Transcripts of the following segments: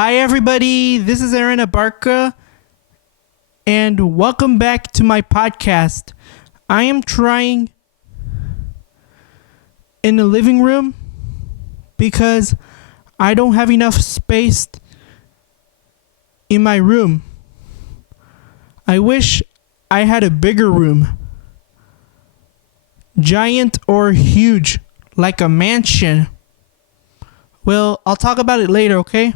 Hi, everybody. This is Aaron Abarca, and welcome back to my podcast. I am trying in the living room because I don't have enough space in my room. I wish I had a bigger room, giant or huge, like a mansion. Well, I'll talk about it later, okay?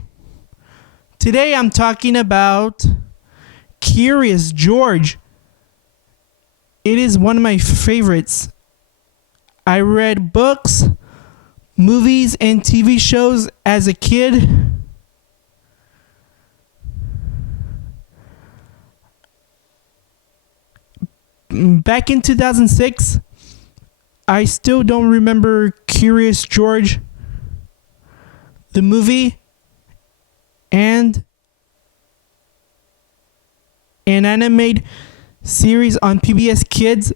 Today I'm talking about Curious George. It is one of my favorites. I read books, movies, and TV shows as a kid. Back in 2006, I still don't remember Curious George, the movie, and an animated series on PBS Kids.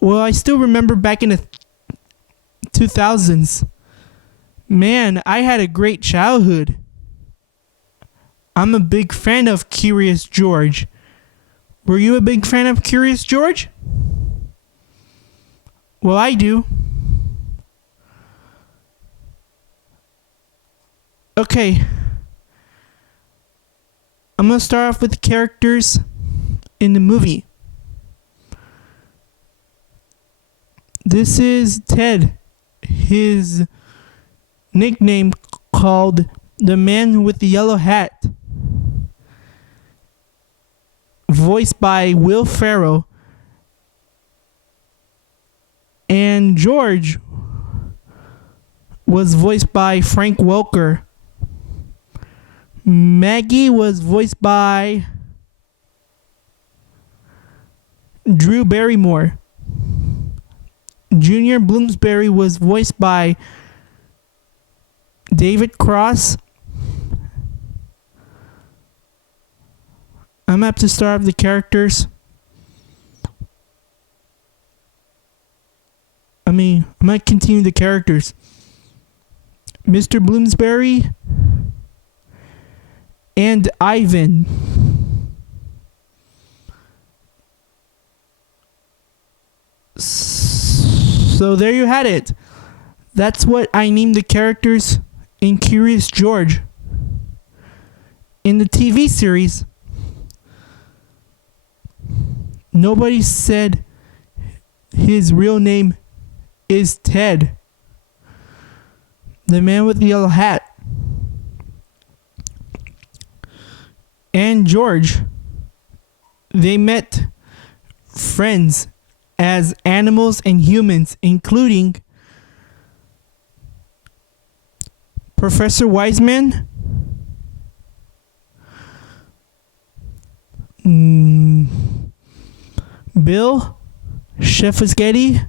Well, I still remember back in the 2000s. Man, I had a great childhood. I'm a big fan of Curious George. Were you a big fan of Curious George? Well, I do. Okay. I'm going to start off with the characters in the movie. This is Ted. His nickname called the Man with the Yellow Hat. Voiced by Will Ferrell. And George was voiced by Frank Welker. Maggie was voiced by Drew Barrymore. Junior Bloomsbury was voiced by David Cross. I'm up to start the characters. I might continue the characters. Mr. Bloomsbury and Ivan. So there you had it. That's what I named the characters in Curious George. In the TV series, nobody said his real name is Ted, the Man with the Yellow Hat. And George, they met friends as animals and humans, including Professor Wiseman, Bill, Chef Fischetti,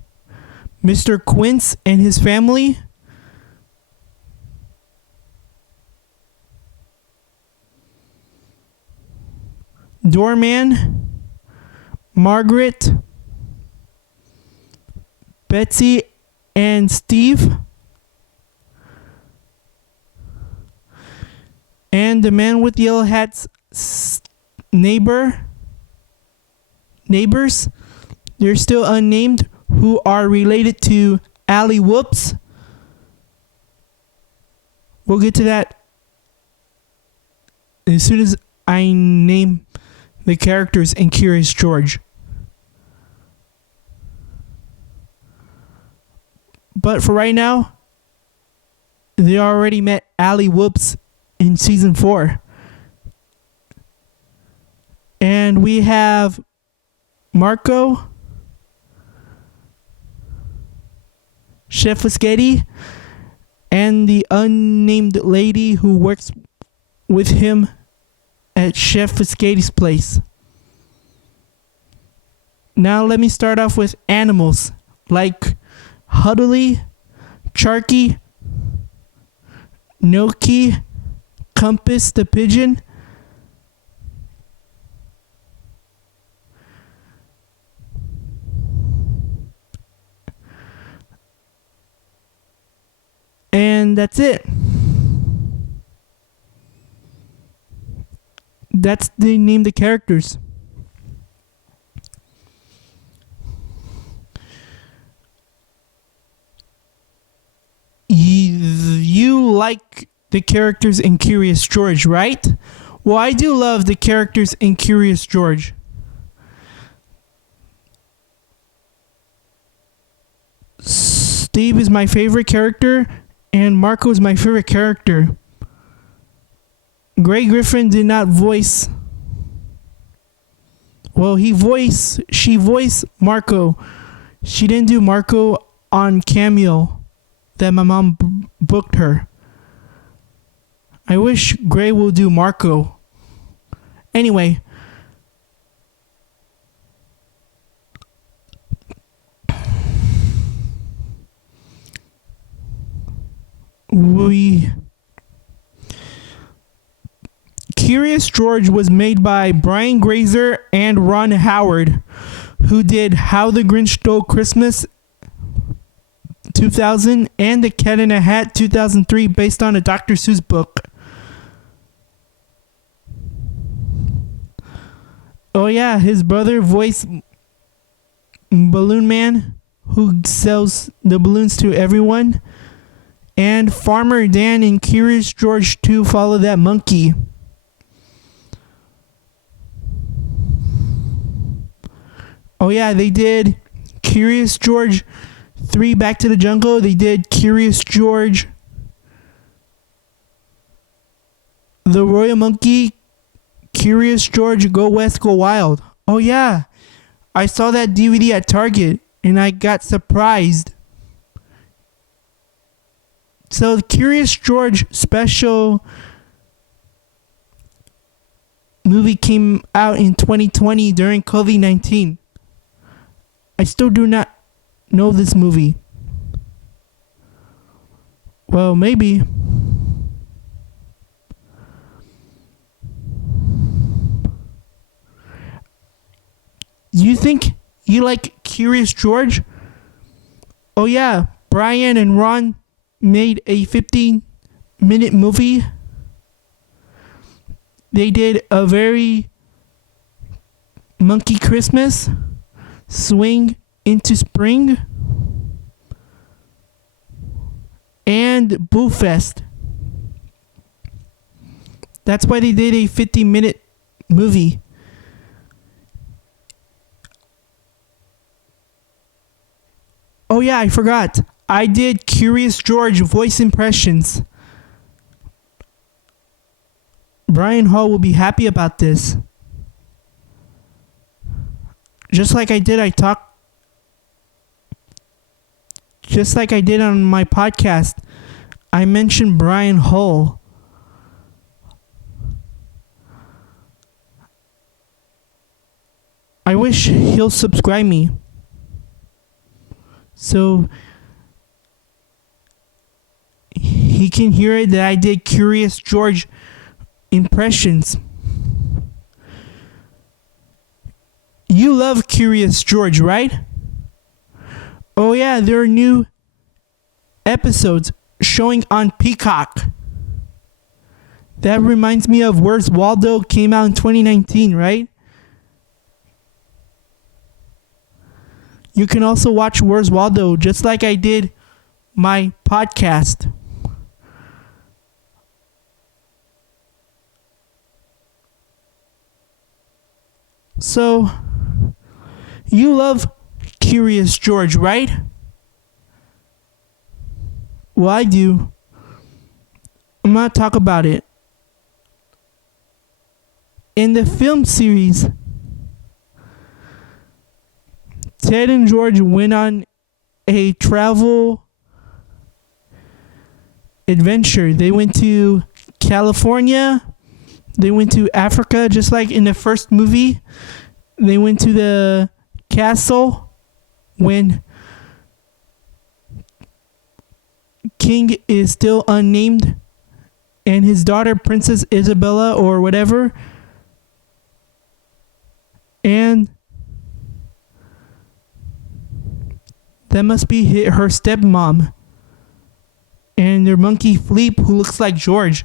Mr. Quince and his family, Doorman, Margaret, Betsy and Steve, and the Man with the Yellow Hat's neighbors. They're still unnamed, who are related to Allie Whoops. We'll get to that as soon as I name the characters in Curious George. But for right now, they already met Allie Whoops in season 4. And we have Marco, Chef Fischetti, and the unnamed lady who works with him at Chef Fischetti's place. Now let me start off with animals like Huddley, Charky, Noki, Compass the pigeon, and that's it. That's the name of the characters. You like the characters in Curious George, right? Well, I do love the characters in Curious George. Steve is my favorite character, and Marco is my favorite character. Grey Griffin did not voice. Well, she voiced Marco. She didn't do Marco on Cameo that my mom booked her. I wish Grey will do Marco. Anyway, Curious George was made by Brian Grazer and Ron Howard, who did How the Grinch Stole Christmas 2000 and The Cat in a Hat 2003, based on a Dr. Seuss book. Oh yeah, his brother voiced Balloon Man, who sells the balloons to everyone. And Farmer Dan in Curious George 2, Follow That Monkey. Oh yeah, they did Curious George 3, Back to the Jungle. They did Curious George, The Royal Monkey, Curious George, Go West, Go Wild. Oh yeah, I saw that DVD at Target and I got surprised. So the Curious George special movie came out in 2020 during COVID-19. I still do not know this movie. Well, maybe. You think you like Curious George? Oh yeah, Brian and Ron made a 15-minute movie. They did A Very Monkey Christmas, Swing into Spring, and Boo Fest. That's why they did a 50-minute movie. Oh yeah, I forgot. I did Curious George voice impressions. Brian Hall will be happy about this. Just like I did on my podcast, I mentioned Brian Hull. I wish he'll subscribe me, so he can hear it that I did Curious George impressions. You love Curious George, right? Oh yeah, there are new episodes showing on Peacock. That reminds me of Where's Waldo, came out in 2019, right? You can also watch Where's Waldo just like I did my podcast. So, you love Curious George, right? Well, I do. I'm going to talk about it. In the film series, Ted and George went on a travel adventure. They went to California. They went to Africa, just like in the first movie. They went to the castle when King is still unnamed and his daughter, Princess Isabella or whatever. And that must be her stepmom. And their monkey Fleep, who looks like George.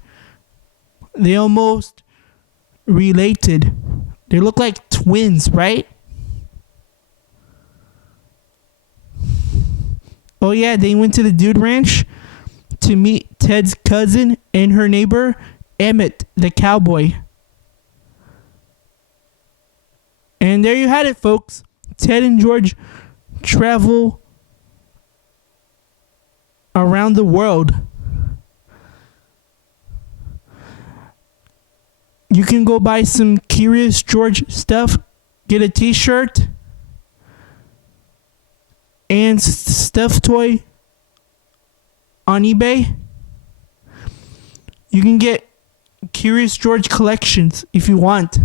They almost related. They look like twins, right? Oh yeah, they went to the Dude Ranch to meet Ted's cousin and her neighbor, Emmett the cowboy. And there you had it, folks. Ted and George travel around the world. You can go buy some Curious George stuff, get a t-shirt and stuffed toy on eBay. You can get Curious George collections if you want.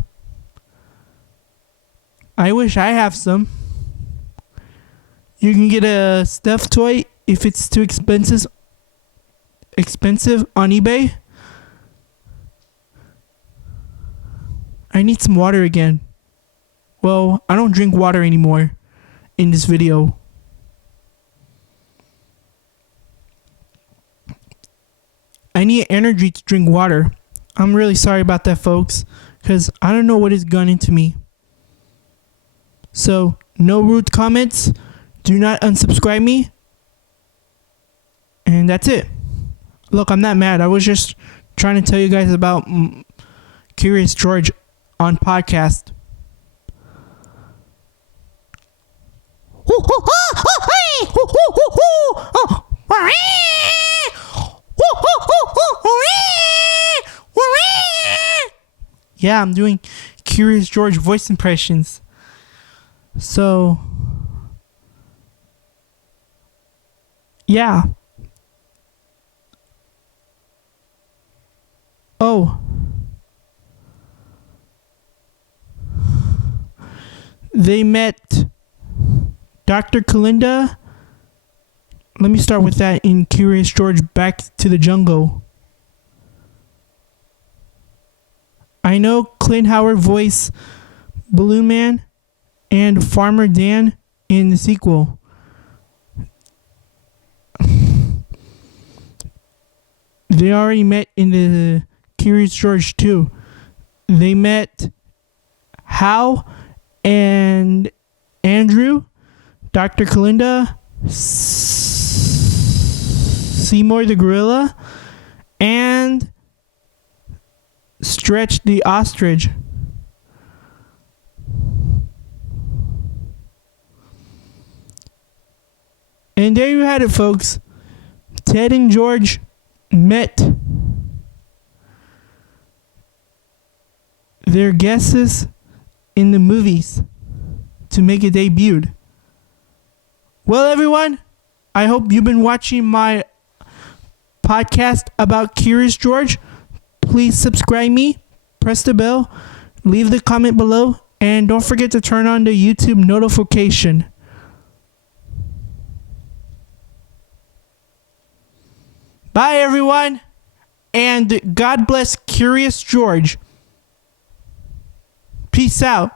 I wish I have some. You can get a stuffed toy if it's too expensive on eBay. I need some water again. Well, I don't drink water anymore in this video. I need energy to drink water. I'm really sorry about that, folks, because I don't know what has gone into me. So, no rude comments. Do not unsubscribe me. And that's it. Look, I'm not mad. I was just trying to tell you guys about Curious George on podcast. Yeah, I'm doing Curious George voice impressions. So, yeah. Oh. They met Dr. Kalinda. Let me start with that in Curious George Back to the Jungle. I know Clint Howard voiced Balloon Man and Farmer Dan in the sequel. They already met in the Curious George 2. They met Hal and Andrew, Dr. Kalinda, Seymour the Gorilla, and Stretch the Ostrich. And there you had it, folks. Ted and George met their guesses in the movies to make a debut. Well, everyone, I hope you've been watching my podcast about Curious George. Please subscribe me, press the bell, leave the comment below, and don't forget to turn on the YouTube notification. Bye, everyone, and God bless Curious George. Peace out.